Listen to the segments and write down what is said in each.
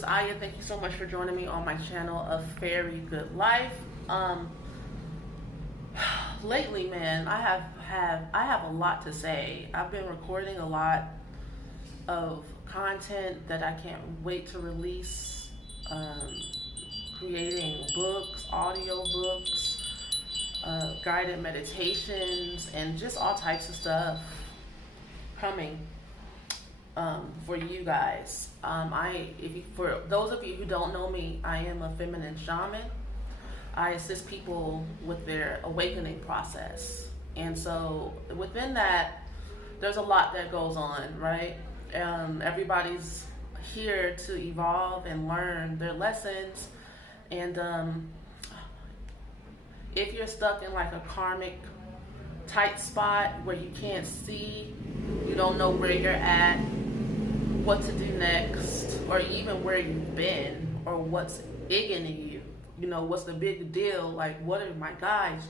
is Aya. Thank you so much for joining me on my channel, A Very Good Life. Lately, man, I have a lot to say. I've been recording a lot of content that I can't wait to release. Creating books, audio books, guided meditations, and just all types of stuff coming for you guys. For those of you who don't know me, I am a feminine shaman. I assist people with their awakening process. And so within that, there's a lot that goes on, right? Everybody's here to evolve and learn their lessons. And if you're stuck in like a karmic tight spot where you can't see, you don't know where you're at, what to do next, or even where you've been, or what's igging you, you know, what's the big deal, like what are my guys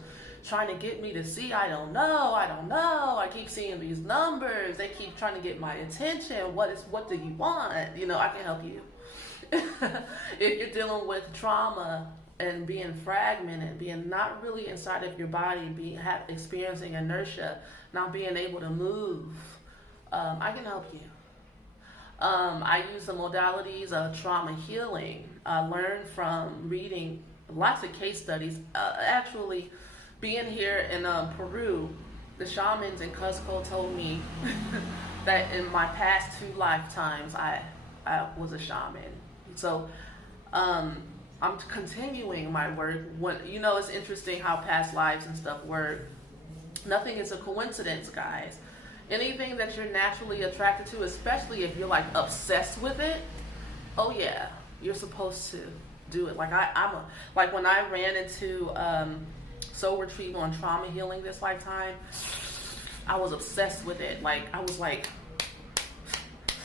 trying to get me to see? I don't know, I keep seeing these numbers, they keep trying to get my attention, what do you want? You know, I can help you. If you're dealing with trauma and being fragmented, being not really inside of your body, experiencing inertia, not being able to move, I can help you. I use the modalities of trauma healing. I learned from reading lots of case studies. Actually, being here in Peru, the shamans in Cusco told me that in my past 2 lifetimes, I was a shaman. So I'm continuing my work. It's interesting how past lives and stuff work. Nothing is a coincidence, guys. Anything that you're naturally attracted to, especially if you're like obsessed with it, oh yeah, you're supposed to do it. Like like when I ran into soul retrieval and trauma healing this lifetime, I was obsessed with it. Like I was like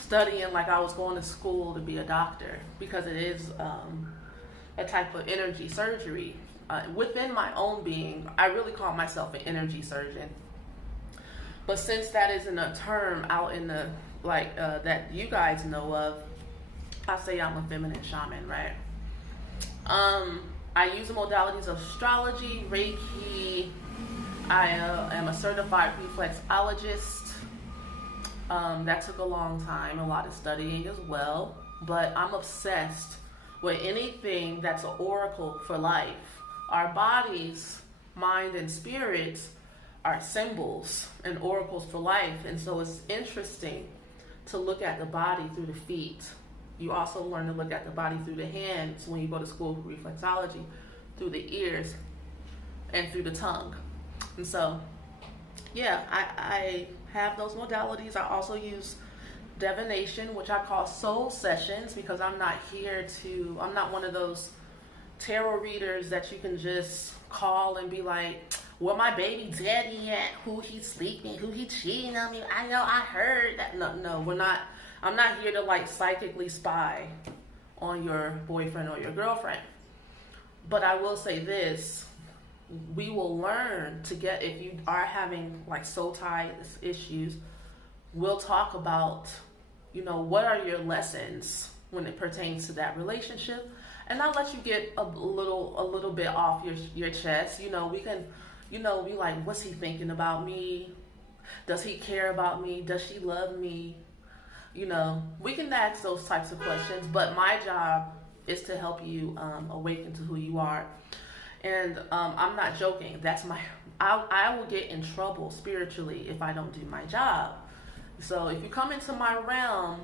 studying like I was going to school to be a doctor, because it is a type of energy surgery. Within my own being, I really call myself an energy surgeon. But since that isn't a term out in the, that you guys know of, I say I'm a feminine shaman, right? I use the modalities of astrology, Reiki. I am a certified reflexologist. That took a long time, a lot of studying as well. But I'm obsessed with anything that's an oracle for life. Our bodies, mind, and spirits are symbols and oracles for life. And so it's interesting to look at the body through the feet. You also learn to look at the body through the hands when you go to school for reflexology, through the ears, and through the tongue. And so, yeah, I have those modalities. I also use divination, which I call soul sessions, because I'm not one of those tarot readers that you can just call and be like, where my baby daddy at, who he sleeping, who he cheating on me, I know, I heard that. No, I'm not here to like psychically spy on your boyfriend or your girlfriend. But I will say this, we will learn to get, if you are having like soul tie issues, we'll talk about, what are your lessons when it pertains to that relationship. And I'll let you get a little bit off your chest. We can, be like, what's he thinking about me? Does he care about me? Does she love me? We can ask those types of questions, but my job is to help you awaken to who you are. And I'm not joking. I will get in trouble spiritually if I don't do my job. So if you come into my realm,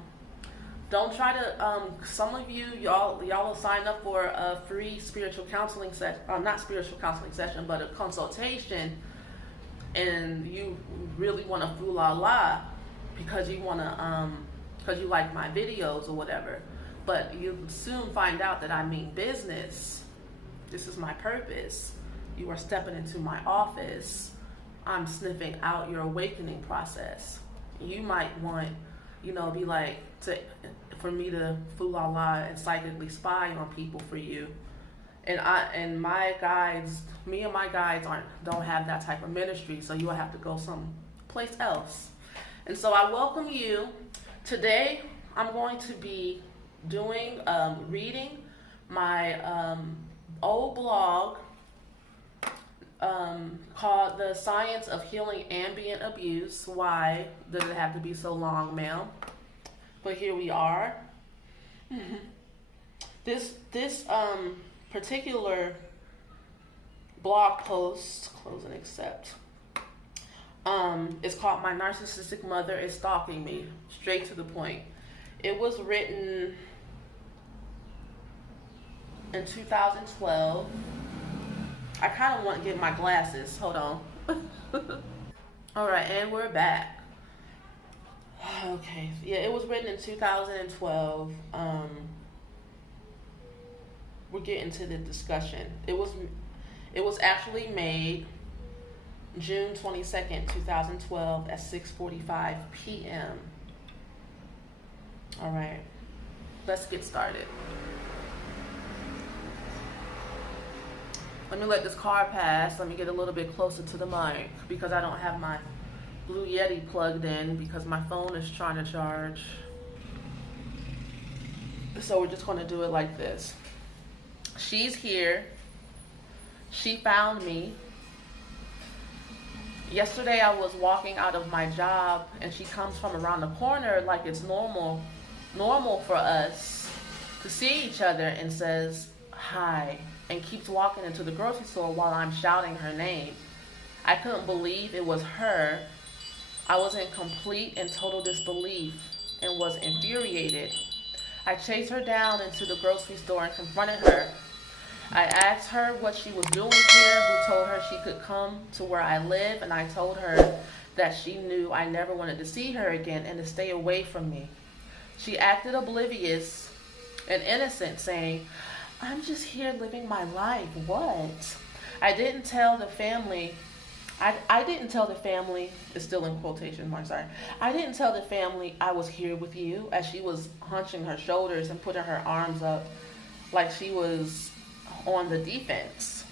don't try to, some of y'all will sign up for a free spiritual counseling session, not spiritual counseling session, but a consultation, and you really want to fool la because you want to, because you like my videos or whatever, but you soon find out that I mean business. This is my purpose. You are stepping into my office. I'm sniffing out your awakening process. You might want, be like, for me to fool la and psychically spy on people for you. And my guides, me and my guides don't have that type of ministry, so you will have to go someplace else. And so I welcome you. Today, I'm going to be reading my old blog called The Science of Healing Ambient Abuse. Why does it have to be so long, ma'am? But here we are. This particular blog post, close and accept, is called My Narcissistic Mother is Stalking Me. Straight to the point. It was written in 2012. I kind of want to get my glasses. Hold on. All right, and we're back. Okay, yeah, it was written in 2012. We're getting to the discussion. It was actually made June 22nd, 2012 at 6:45 p.m. All right, let's get started. Let me let this car pass. Let me get a little bit closer to the mic because I don't have my Blue Yeti plugged in because my phone is trying to charge. So we're just going to do it like this. She's here. She found me. Yesterday I was walking out of my job and she comes from around the corner like it's normal for us to see each other and says hi and keeps walking into the grocery store while I'm shouting her name. I couldn't believe it was her. I was in complete and total disbelief and was infuriated. I chased her down into the grocery store and confronted her. I asked her what she was doing here, who told her she could come to where I live, and I told her that she knew I never wanted to see her again and to stay away from me. She acted oblivious and innocent, saying, "I'm just here living my life." What? I didn't tell the family, it's still in quotation marks, sorry. I didn't tell the family I was here with you, as she was hunching her shoulders and putting her arms up like she was on the defense.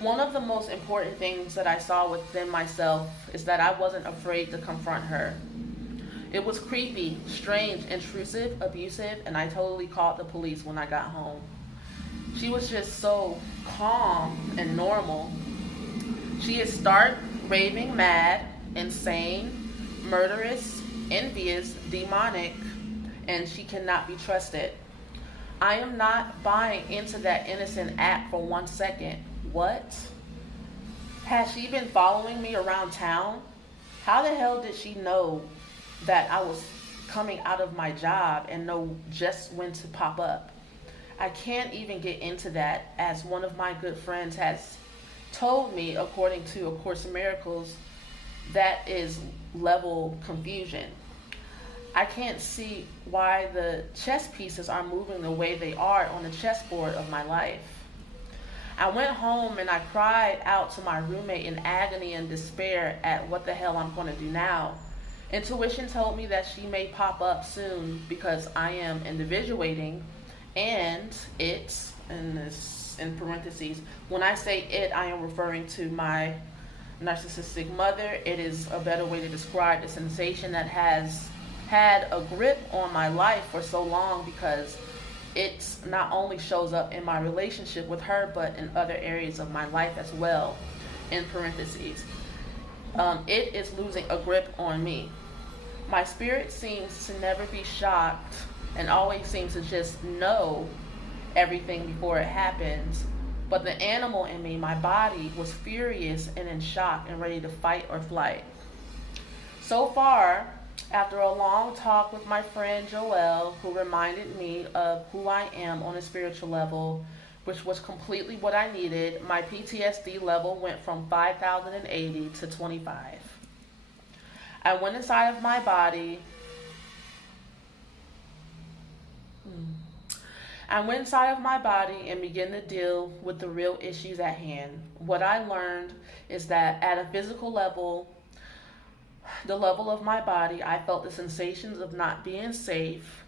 One of the most important things that I saw within myself is that I wasn't afraid to confront her. It was creepy, strange, intrusive, abusive, and I totally called the police when I got home. She was just so calm and normal. She is stark, raving mad, insane, murderous, envious, demonic, and she cannot be trusted. I am not buying into that innocent act for 1 second. What? Has she been following me around town? How the hell did she know that I was coming out of my job and know just when to pop up? I can't even get into that, as one of my good friends has told me, according to A Course in Miracles, that is level confusion. I can't see why the chess pieces are moving the way they are on the chessboard of my life. I went home and I cried out to my roommate in agony and despair at what the hell I'm going to do now. Intuition told me that she may pop up soon because I am individuating, and it's, in parentheses, when I say it, I am referring to my narcissistic mother. It is a better way to describe the sensation that has had a grip on my life for so long, because it not only shows up in my relationship with her, but in other areas of my life as well, in parentheses. It is losing a grip on me. My spirit seems to never be shocked and always seems to just know everything before it happens. But the animal in me, my body, was furious and in shock and ready to fight or flight. So far, after a long talk with my friend Joelle, who reminded me of who I am on a spiritual level, which was completely what I needed, my PTSD level went from 5,080 to 25. I went inside of my body. And began to deal with the real issues at hand. What I learned is that at a physical level, the level of my body, I felt the sensations of not being safe,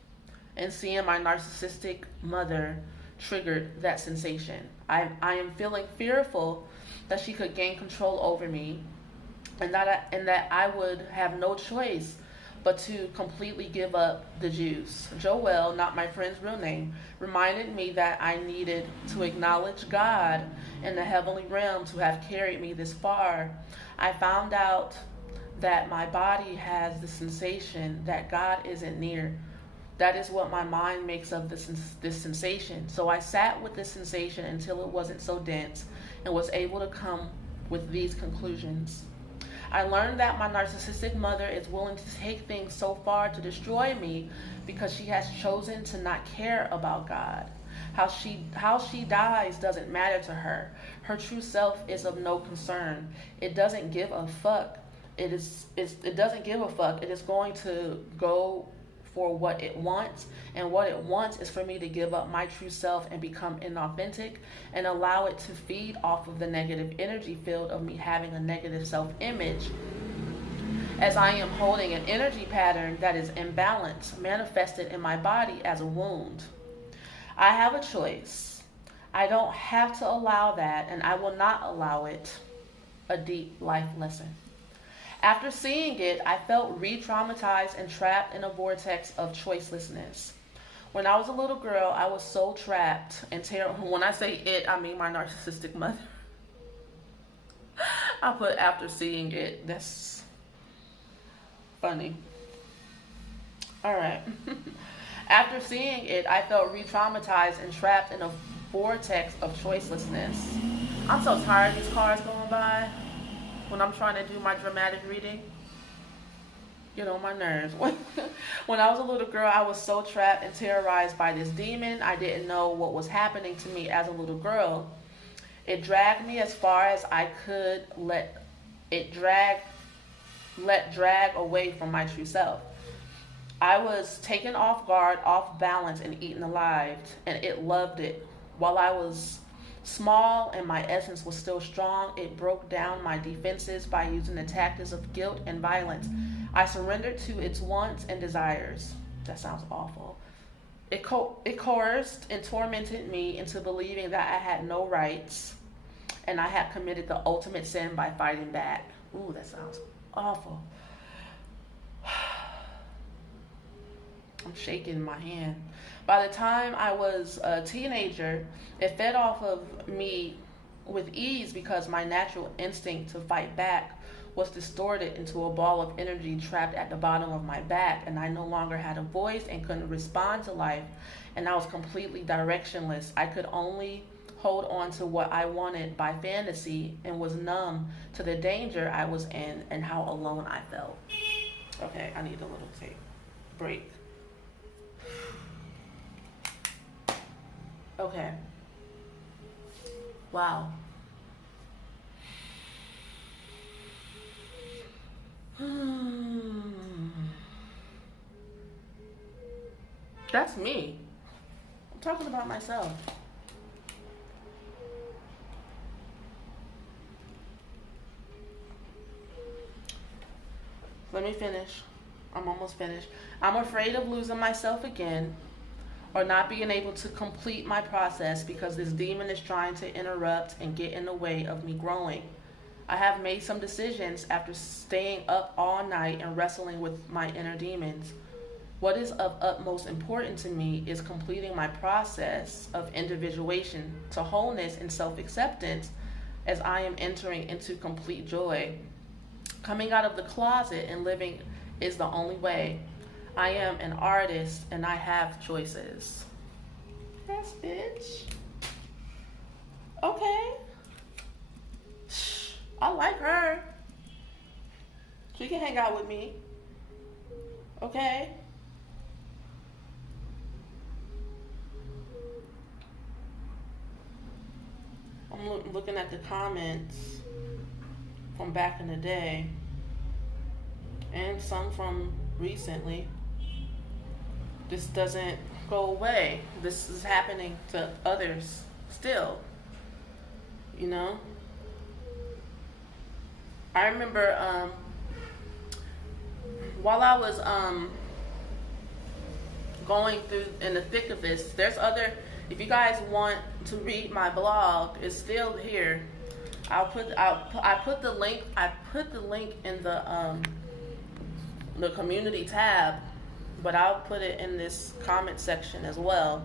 and seeing my narcissistic mother triggered that sensation. I am feeling fearful that she could gain control over me, and that I would have no choice but to completely give up the juice. Joel, not my friend's real name, reminded me that I needed to acknowledge God in the heavenly realm to have carried me this far. I found out that my body has the sensation that God isn't near. That is what my mind makes of this sensation. So I sat with this sensation until it wasn't so dense and was able to come with these conclusions. I learned that my narcissistic mother is willing to take things so far to destroy me because she has chosen to not care about God. How she dies doesn't matter to her. Her true self is of no concern. It doesn't give a fuck. It doesn't give a fuck. It is going to go for what it wants, and what it wants is for me to give up my true self and become inauthentic and allow it to feed off of the negative energy field of me having a negative self-image, as I am holding an energy pattern that is imbalanced, manifested in my body as a wound. I have a choice. I don't have to allow that, and I will not allow it. A deep life lesson. After seeing it, I felt re-traumatized and trapped in a vortex of choicelessness. When I was a little girl, I was so trapped and terrible. When I say it, I mean my narcissistic mother. I put after seeing it. That's funny. All right. After seeing it, I felt re-traumatized and trapped in a vortex of choicelessness. I'm so tired of these cars going by. When I'm trying to do my dramatic reading, get on my nerves. When I was a little girl, I was so trapped and terrorized by this demon. I didn't know what was happening to me as a little girl. It dragged me as far as I could let drag away from my true self. I was taken off guard, off balance, and eaten alive, and it loved it. While I was small and my essence was still strong, it broke down my defenses by using the tactics of guilt and violence. I surrendered to its wants and desires. That sounds awful. It coerced and tormented me into believing that I had no rights and I had committed the ultimate sin by fighting back. Ooh, that sounds awful. I'm shaking my hand. By the time I was a teenager, it fed off of me with ease because my natural instinct to fight back was distorted into a ball of energy trapped at the bottom of my back, and I no longer had a voice and couldn't respond to life, and I was completely directionless. I could only hold on to what I wanted by fantasy and was numb to the danger I was in and how alone I felt. Okay, I need a little break. Okay. Wow. That's me. I'm talking about myself. Let me finish. I'm almost finished. I'm afraid of losing myself again, or not being able to complete my process because this demon is trying to interrupt and get in the way of me growing. I have made some decisions after staying up all night and wrestling with my inner demons. What is of utmost importance to me is completing my process of individuation to wholeness and self-acceptance as I am entering into complete joy. Coming out of the closet and living is the only way. I am an artist and I have choices. Yes, bitch. Okay. Shh, I like her. She can hang out with me. Okay. I'm looking at the comments from back in the day and some from recently. This doesn't go away. This is happening to others still, you know? I remember while I was going through in the thick of this, there's other, if you guys want to read my blog, it's still here. I put the link in the the community tab, but I'll put it in this comment section as well.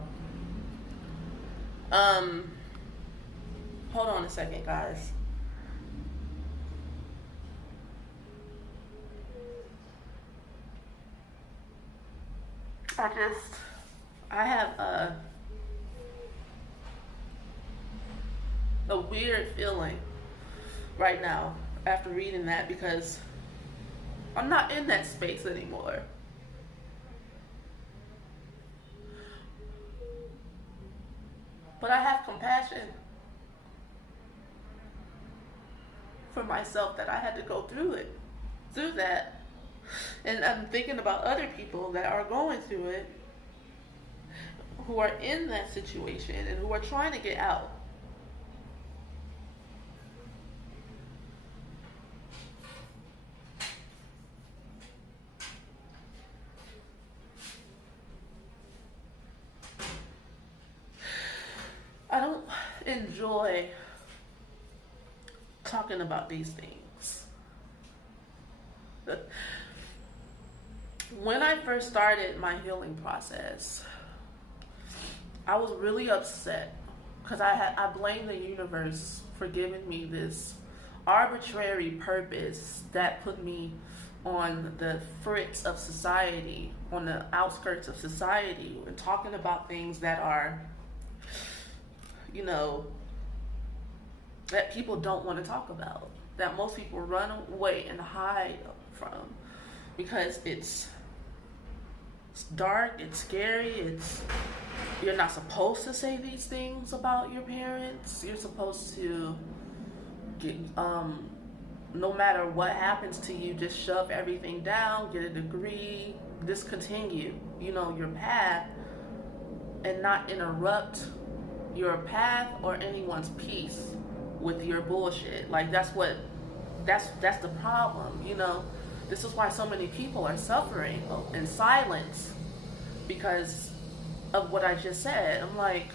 Hold on a second, guys. I have a weird feeling right now after reading that, because I'm not in that space anymore. But I have compassion for myself that I had to go through that. And I'm thinking about other people that are going through it, who are in that situation and who are trying to get out. I don't enjoy talking about these things. When I first started my healing process, I was really upset because I blamed the universe for giving me this arbitrary purpose that put me on the fritz of society, on the outskirts of society, and talking about things that are, you know, that people don't want to talk about, that most people run away and hide from, because it's dark, it's scary, you're not supposed to say these things about your parents. You're supposed to get, no matter what happens to you, just shove everything down, get a degree, just continue, your path, and not interrupt your path or anyone's peace with your bullshit. Like, that's the problem, This is why so many people are suffering in silence, because of what I just said. I'm like,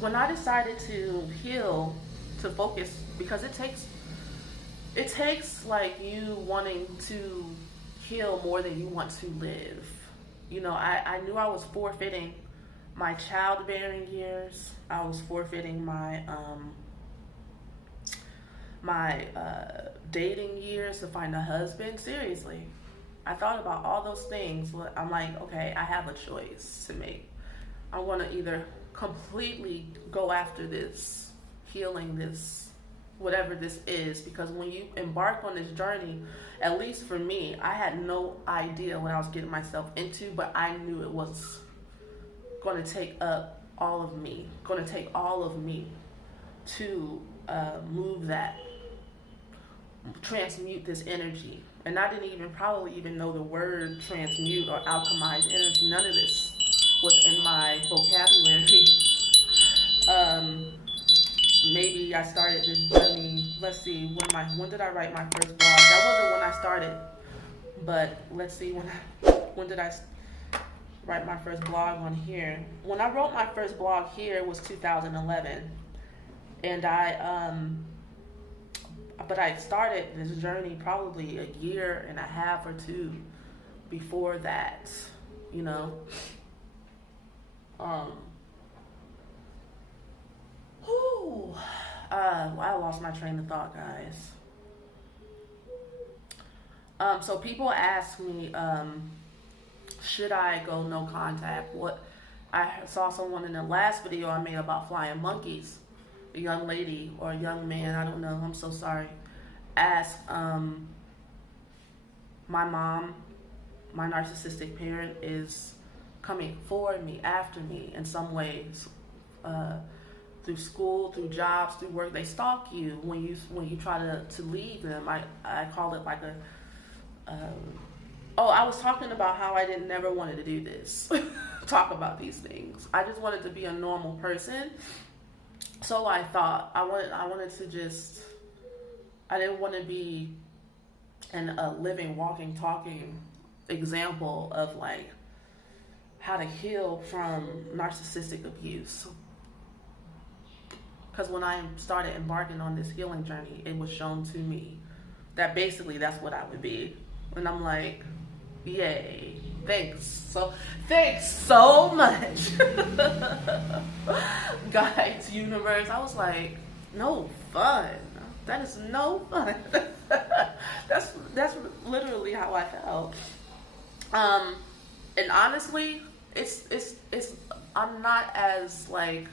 when I decided to heal, to focus, because it takes like you wanting to heal more than you want to live. I knew I was forfeiting my childbearing years. I was forfeiting my dating years to find a husband. Seriously, I thought about all those things. I'm like, okay, I have a choice to make. I want to either completely go after this, healing this, whatever this is, because when you embark on this journey, at least for me, I had no idea what I was getting myself into, but I knew it was going to take up all of me, to move that, transmute this energy. And I didn't probably even know the word transmute or alchemize energy. None of this was in my vocabulary. Maybe I started this journey, let's see, when did I write my first blog? That wasn't when I started, but let's see, when did I write my first blog on here? When I wrote my first blog here was 2011, and but I started this journey probably a year and a half or two before that, I lost my train of thought, guys. So people ask me, should I go no contact? I saw someone in the last video I made about flying monkeys, a young lady or a young man, I don't know, I'm so sorry, asked my mom, my narcissistic parent, is coming for me, after me in some ways, through school, through jobs, through work. They stalk you when you try to leave them. I call it like I was talking about how I never wanted to do this, talk about these things. I just wanted to be a normal person. So I thought I wanted to just, I didn't want to be a living, walking, talking example of like how to heal from narcissistic abuse. Because when I started embarking on this healing journey, it was shown to me that basically that's what I would be. And I'm like, yay, thanks so much. Guides, universe. I was like, no fun. That is no fun. that's literally how I felt. And honestly, it's I'm not as like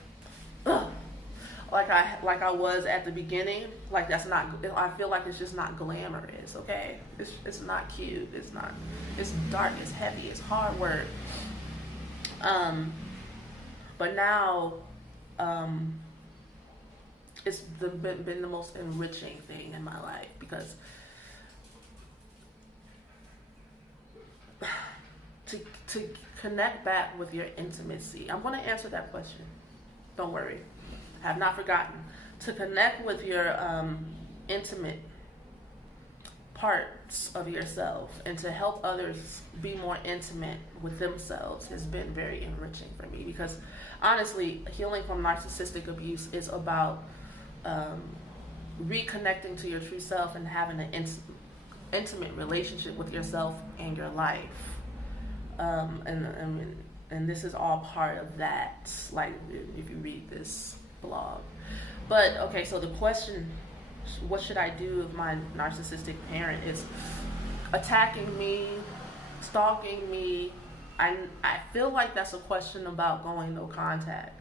I was at the beginning. Like, that's not, I feel like it's just not glamorous, okay? It's not cute. It's dark, it's heavy, it's hard work. But now, it's been the most enriching thing in my life, because to connect back with your intimacy, I'm going to answer that question. Don't worry. I have not forgotten. To connect with your intimate parts of yourself and to help others be more intimate with themselves has been very enriching for me, because honestly, healing from narcissistic abuse is about reconnecting to your true self and having an intimate relationship with yourself and your life. And this is all part of that, like, if you read this blog. But okay, so the question, what should I do if my narcissistic parent is attacking me, stalking me? I feel like that's a question about going no contact.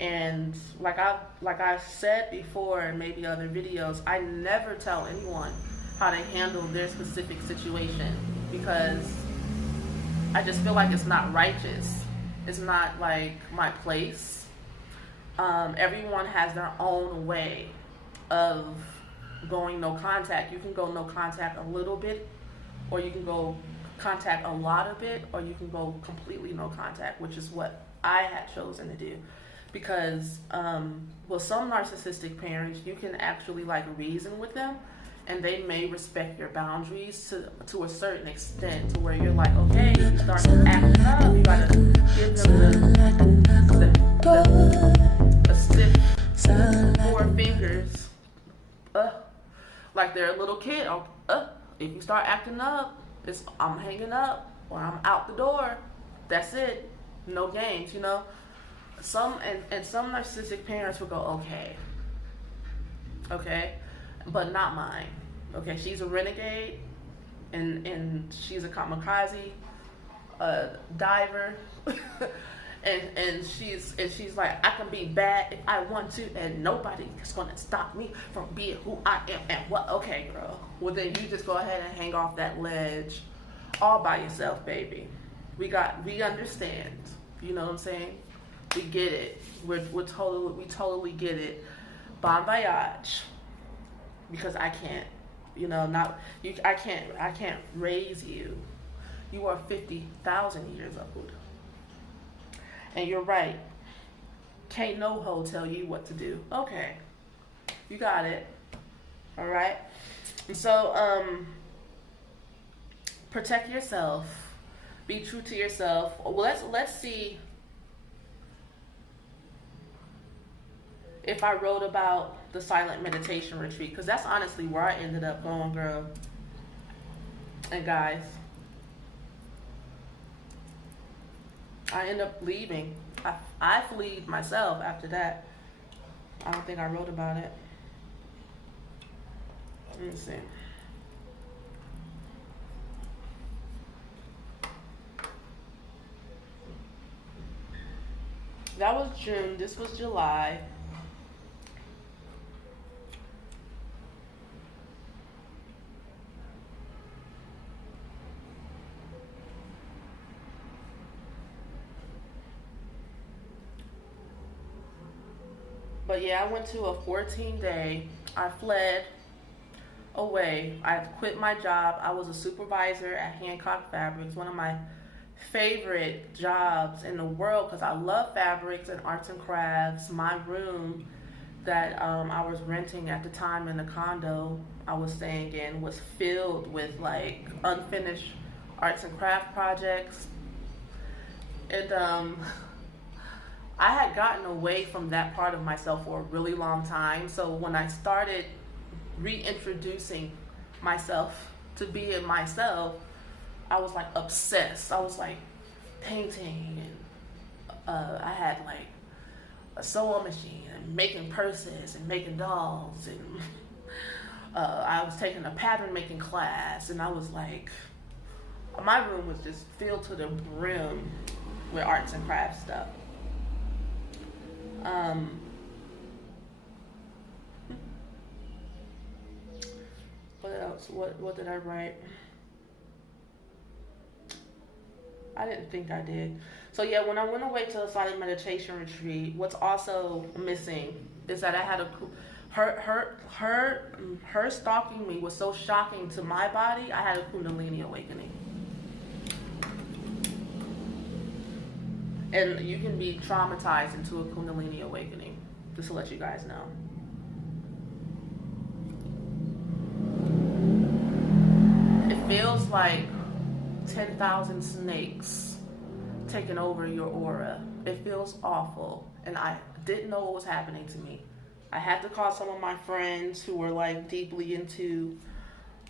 And like I said before in maybe other videos, I never tell anyone how to handle their specific situation, because I just feel like it's not righteous. It's not like my place. Everyone has their own way of going no contact. You can go no contact a little bit, or you can go contact a lot of it, or you can go completely no contact, which is what I had chosen to do. Because with some narcissistic parents, you can actually like reason with them, and they may respect your boundaries to a certain extent, to where you're like, okay, you start acting up, you gotta give them the stiff 4 fingers, like they're a little kid. If you start acting up, I'm hanging up, or I'm out the door. That's it. No games, you know. Some narcissistic parents will go, okay, but not mine. Okay, she's a renegade, and she's a kamikaze, diver, and she's like, I can be bad if I want to, and nobody is gonna stop me from being who I am. And what? Okay, girl. Well, then you just go ahead and hang off that ledge, all by yourself, baby. We understand. You know what I'm saying? We get it. We totally get it. Bon voyage. Because I can't, I can't raise you. You are 50,000 years old. And you're right. Can't no hoe tell you what to do. Okay. You got it. All right. And so, protect yourself. Be true to yourself. Well, let's see if I wrote about the silent meditation retreat, because that's honestly where I ended up going, girl. And guys, I ended up leaving. I fled myself after that. I don't think I wrote about it. Let me see. That was June. This was July. But yeah, I went to a 14-day. I fled away. I quit my job. I was a supervisor at Hancock Fabrics, one of my favorite jobs in the world, because I love fabrics and arts and crafts. My room that I was renting at the time in the condo I was staying in was filled with like unfinished arts and craft projects. And I had gotten away from that part of myself for a really long time. So when I started reintroducing myself to be in myself, I was like obsessed. I was like painting, and I had like a sewing machine and making purses and making dolls, and I was taking a pattern making class, and I was like, my room was just filled to the brim with arts and crafts stuff. What else? What did I write? I didn't think I did. So yeah, when I went away to a silent meditation retreat, what's also missing is that I had her stalking me was so shocking to my body. I had a Kundalini awakening. And you can be traumatized into a Kundalini awakening, just to let you guys know. It feels like 10,000 snakes taking over your aura. It feels awful, and I didn't know what was happening to me. I had to call some of my friends who were like deeply into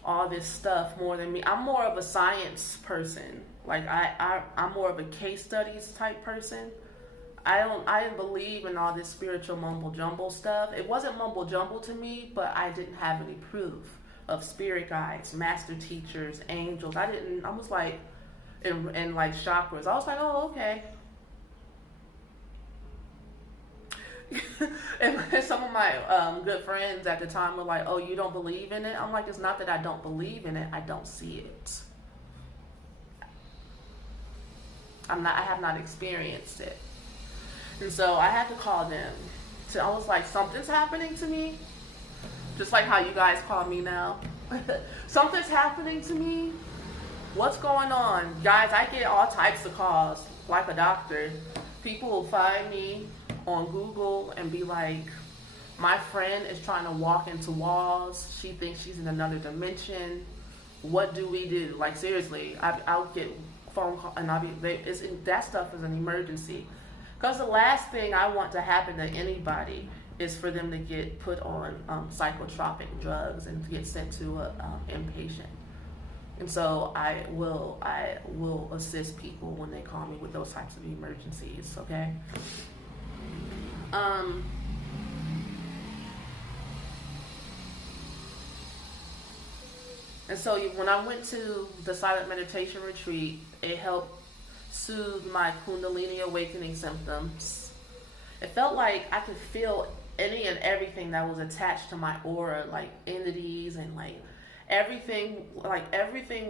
all this stuff more than me. I'm more of a science person. Like I'm more of a case studies type person. I didn't believe in all this spiritual mumble jumble stuff. It wasn't mumble jumble to me, but I didn't have any proof of spirit guides, master teachers, angels. I was like, and like chakras. I was like, oh, okay. And some of my good friends at the time were like, oh, you don't believe in it? I'm like, it's not that I don't believe in it, I don't see it. I have not experienced it. And so I had to call them. So I was like, something's happening to me. Just like how you guys call me now. Something's happening to me. What's going on? Guys, I get all types of calls, like a doctor. People will find me on Google and be like, my friend is trying to walk into walls. She thinks she's in another dimension. What do we do? Like, seriously, I'll get phone call, and that stuff is an emergency. Because the last thing I want to happen to anybody is for them to get put on psychotropic drugs and to get sent to a inpatient. And so I will assist people when they call me with those types of emergencies, okay? And so when I went to the silent meditation retreat, it helped soothe my Kundalini awakening symptoms. It felt like I could feel any and everything that was attached to my aura, like entities and like everything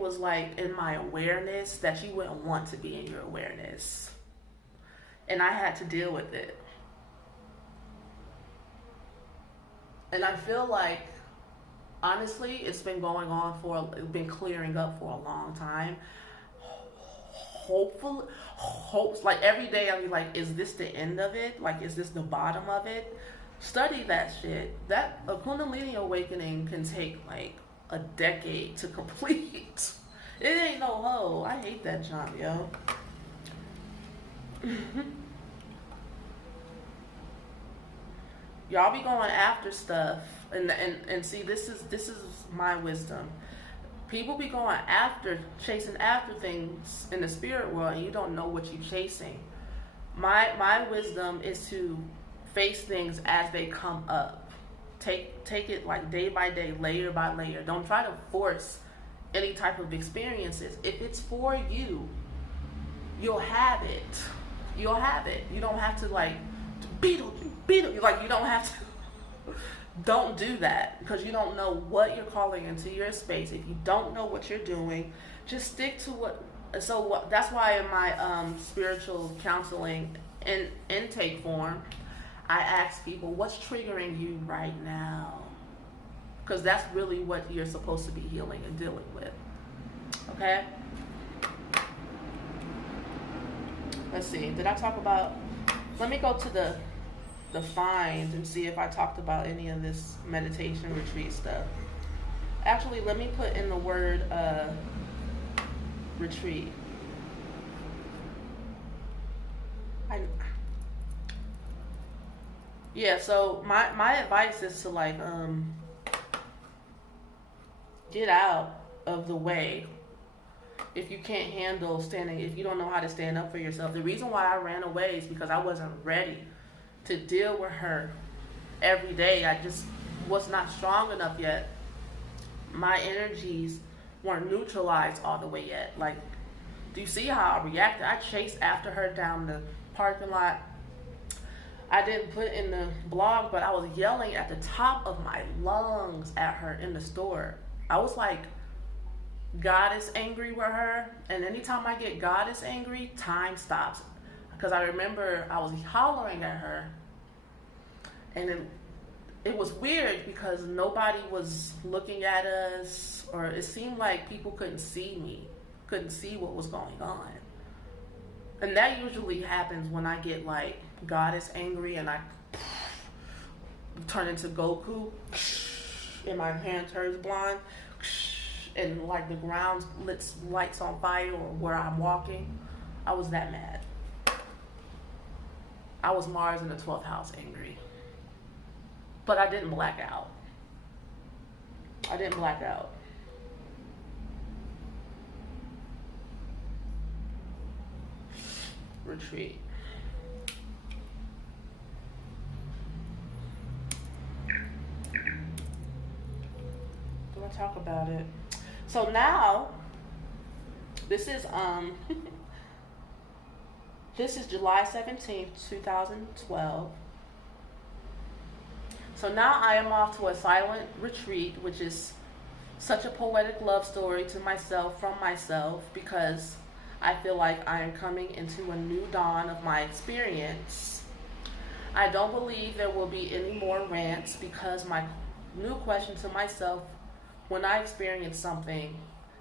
was like in my awareness that you wouldn't want to be in your awareness. And I had to deal with it. And I feel like, honestly, it's been clearing up for a long time. Hopefully, like every day I'll be like, is this the end of it? Like, is this the bottom of it? Study that shit. A Kundalini awakening can take like a decade to complete. It ain't no hoe. I hate that job, yo. Y'all be going after stuff, and see, this is my wisdom. People be chasing after things in the spirit world, and you don't know what you're chasing. My wisdom is to face things as they come up. Take it like day by day, layer by layer. Don't try to force any type of experiences. If it's for you, you'll have it. You'll have it. You don't have to like beat it. Like, you don't have to. Don't do that, because you don't know what you're calling into your space. If you don't know what you're doing, just stick to what. So that's why in my spiritual counseling intake form, I ask people, what's triggering you right now? Because that's really what you're supposed to be healing and dealing with. Okay? Let's see. Did I talk about... Let me go to the find and see if I talked about any of this meditation retreat stuff. Actually, let me put in the word retreat. Yeah, so my advice is to like get out. of the way. If you can't handle standing, if you don't know how to stand up for yourself. The reason why I ran away is because I wasn't ready to deal with her every day. I just was not strong enough yet. My energies weren't neutralized all the way yet. Like, do you see how I reacted? I chased after her down the parking lot. I didn't put in the blog, but I was yelling at the top of my lungs at her in the store. I was like, God is angry with her. And anytime I get God is angry, time stops. Because I remember I was hollering at her. And it was weird because nobody was looking at us, or it seemed like people couldn't see me, couldn't see what was going on. And that usually happens when I get like, God is angry and I turn into Goku and my hand turns blind and like the ground lights on fire or where I'm walking. I was that mad. I was Mars in the 12th house angry. But I didn't black out. I didn't black out. Retreat. Do I talk about it? So now, this is this is July 17th, 2012. So now I am off to a silent retreat, which is such a poetic love story to myself, from myself, because I feel like I am coming into a new dawn of my experience. I don't believe there will be any more rants, because my new question to myself when I experience something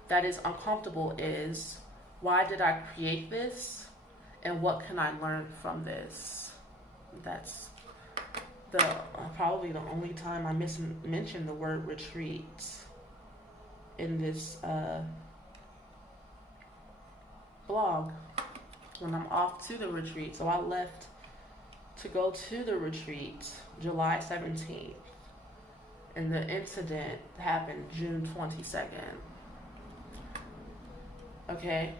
that is uncomfortable is, why did I create this? And what can I learn from this? That's probably the only time I mentioned the word retreat in this blog, when I'm off to the retreat. So I left to go to the retreat July 17th, and the incident happened June 22nd. Okay?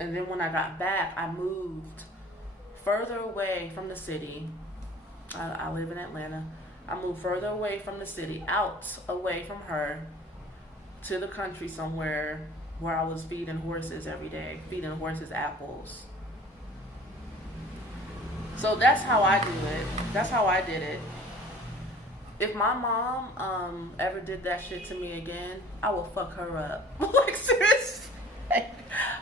And then when I got back, I moved further away from the city. I live in Atlanta. I moved further away from the city, away from her, to the country somewhere where I was feeding horses every day, feeding horses apples. So that's how I do it. That's how I did it. If my mom ever did that shit to me again, I will fuck her up. Like, seriously.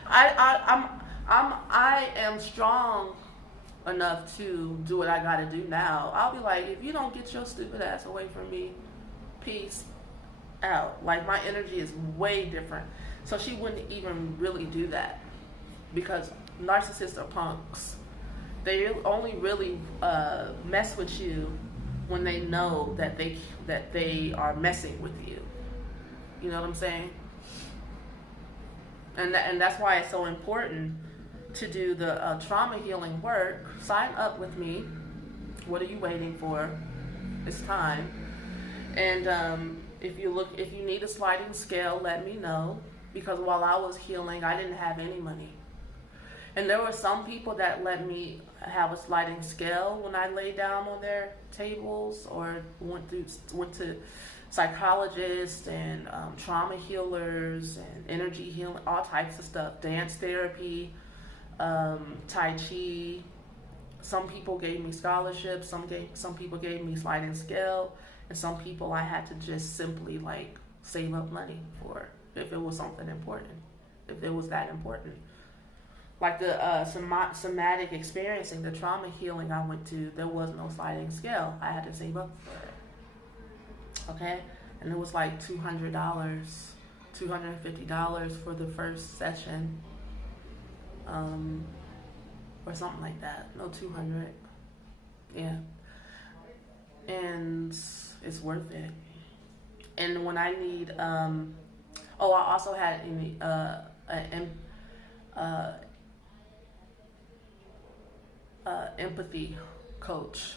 I am strong enough to do what I gotta do now. I'll be like, if you don't get your stupid ass away from me, peace out. Like, my energy is way different. So she wouldn't even really do that, because narcissists are punks. They only really mess with you when they know that they are messing with you. You know what I'm saying? And that's why it's so important to do the trauma healing work. Sign up with me. What are you waiting for? It's time. And if you need a sliding scale, let me know, because while I was healing, I didn't have any money. And there were some people that let me have a sliding scale when I lay down on their tables, or went to psychologists and trauma healers and energy healing, all types of stuff, dance therapy, Tai Chi. Some people gave me scholarships, some people gave me sliding scale, and some people I had to just simply like save up money for, if it was something important, if it was that important. Like the somatic experiencing, the trauma healing I went to, there was no sliding scale. I had to save up for it. Okay? And it was like $200, $250 for the first session. Or something like that. No, 200. Yeah. And it's worth it. And when I need, I also had empathy coach,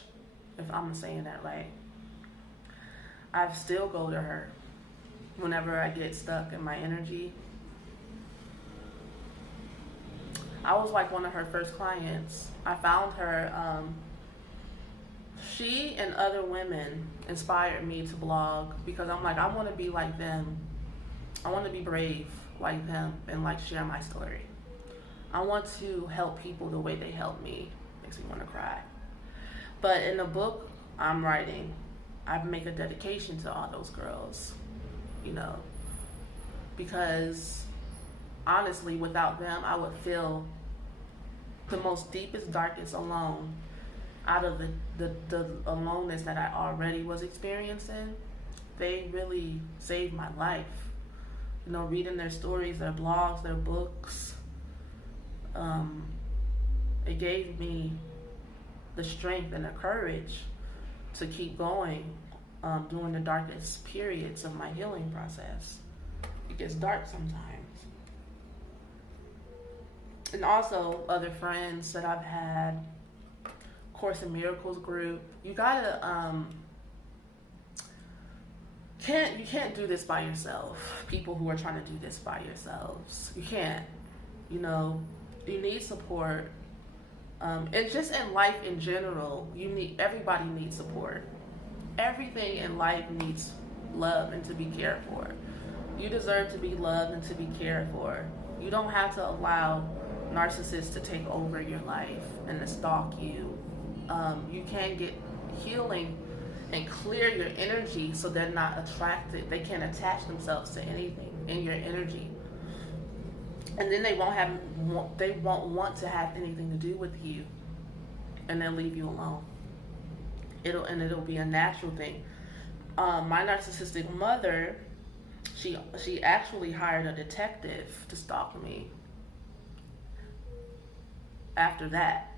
if I'm saying that right. I still go to her. whenever I get stuck in my energy. I was like one of her first clients. I found her, she and other women inspired me to blog because I'm like, I want to be like them. I want to be brave like them and like share my story. I want to help people the way they help me. Makes me want to cry. But in the book I'm writing, I make a dedication to all those girls, you know, because honestly, without them, I would feel the most deepest, darkest alone out of the aloneness that I already was experiencing. They really saved my life. You know, reading their stories, their blogs, their books, it gave me the strength and the courage to keep going during the darkest periods of my healing process. It gets dark sometimes. And also other friends that I've had, Course in Miracles group. You gotta you can't do this by yourself. People who are trying to do this by yourselves, you can't. You know, you need support. And just in life in general, everybody needs support. Everything in life needs love and to be cared for. You deserve to be loved and to be cared for. You don't have to allow narcissists to take over your life and to stalk you. You can get healing and clear your energy so they're not attracted. They can't attach themselves to anything in your energy. And then they won't want to have anything to do with you, and they'll leave you alone. It'll be a natural thing. My narcissistic mother, she actually hired a detective to stalk me. After that,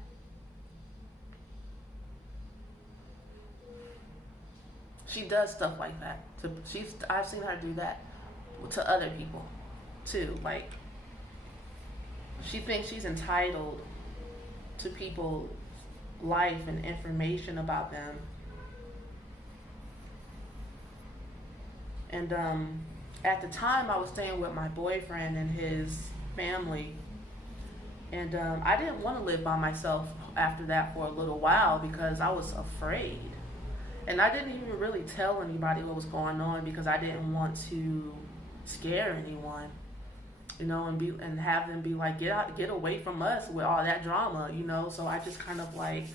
she does stuff like that. I've seen her do that to other people too. Like, she thinks she's entitled to people's life and information about them. And at the time, I was staying with my boyfriend and his family. And I didn't want to live by myself after that for a little while because I was afraid. And I didn't even really tell anybody what was going on because I didn't want to scare anyone. You know, and have them be like, get away from us with all that drama, you know. So I just kind of like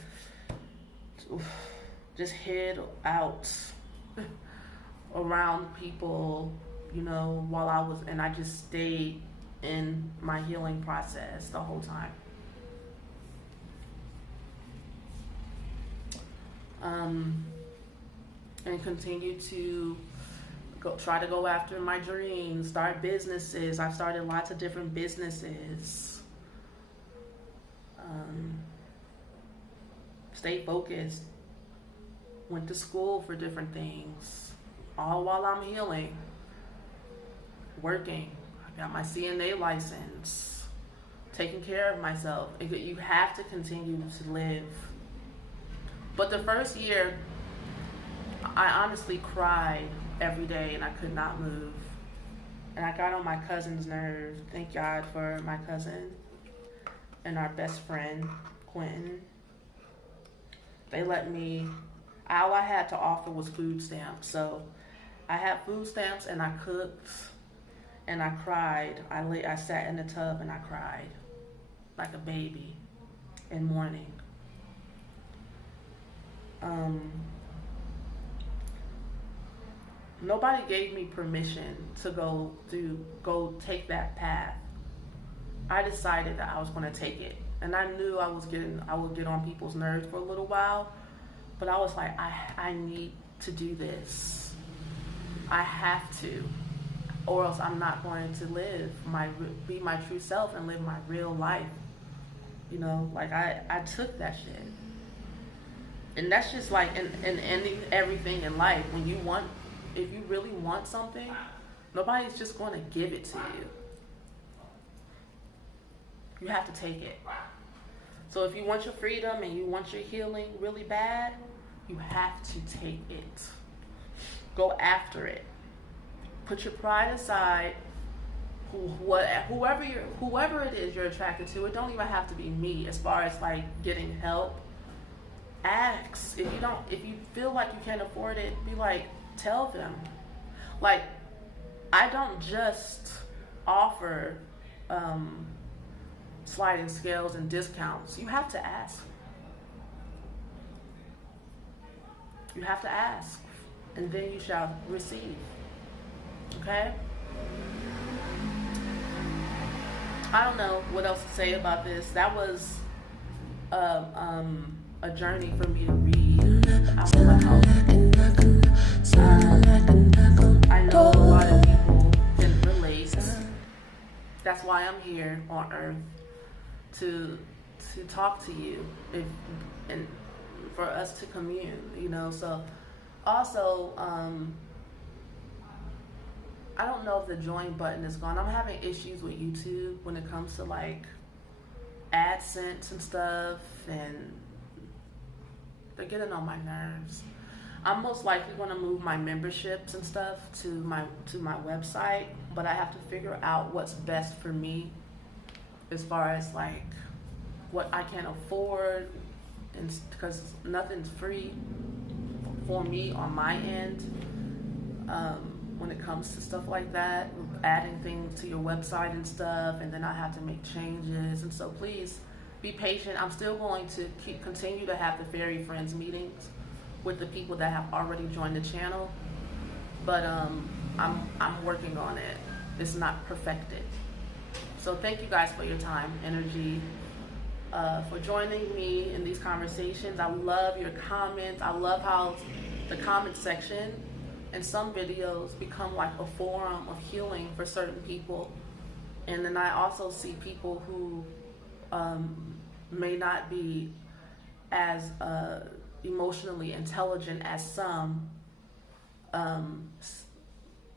just hid out around people, you know, and I just stayed in my healing process the whole time. And continue to try to go after my dreams, start businesses. I've started lots of different businesses. Stay focused. Went to school for different things, all while I'm healing, working. I got my CNA license, taking care of myself. You have to continue to live. But the first year, I honestly cried every day and I could not move. And I got on my cousin's nerves. Thank God for my cousin and our best friend, Quentin. They let me, all I had to offer was food stamps. So I had food stamps and I cooked and I cried. I sat in the tub and I cried like a baby in mourning. Nobody gave me permission to go take that path. I decided that I was going to take it, and I knew I would get on people's nerves for a little while, but I was like, I need to do this. I have to, or else I'm not going to be my true self and live my real life. You know, like I took that shit, and that's just like in everything in life. If you really want something, nobody's just going to give it to you. You have to take it. So if you want your freedom and you want your healing really bad, you have to take it. Go after it. Put your pride aside. Whoever it is you're attracted to, it don't even have to be me. As far as like getting help, ask. If you feel like you can't afford it, be like, tell them. Like, I don't just offer sliding scales and discounts. You have to ask. You have to ask, and then you shall receive. Okay? I don't know what else to say about this. That was a journey for me to read. I know a lot of people can relate. That's why I'm here on Earth, to talk to you, and for us to commune. So also, I don't know if the join button is gone. I'm having issues with YouTube when it comes to like AdSense and stuff, and they're getting on my nerves. I'm most likely going to move my memberships and stuff to my website, but I have to figure out what's best for me as far as like what I can afford, and because nothing's free for me on my end. When it comes to stuff like that, adding things to your website and stuff, and then I have to make changes. And so please be patient. I'm still going to continue to have the Fairy Friends meetings with the people that have already joined the channel, but I'm working on it. It's not perfected. So thank you guys for your time, energy, for joining me in these conversations. I love your comments. I love how the comment section and some videos become like a forum of healing for certain people. And then I also see people who may not be as emotionally intelligent as some,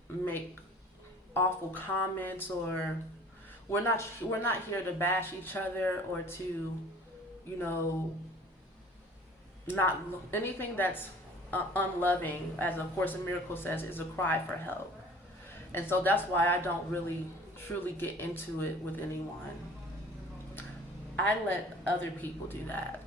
make awful comments, or we're not here to bash each other or to, not anything that's unloving, as A Course in Miracles says, is a cry for help. And so that's why I don't really truly get into it with anyone. I let other people do that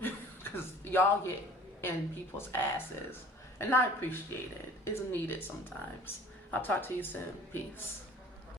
because y'all get in people's asses, and I appreciate it. It's needed sometimes. I'll talk to you soon. Peace.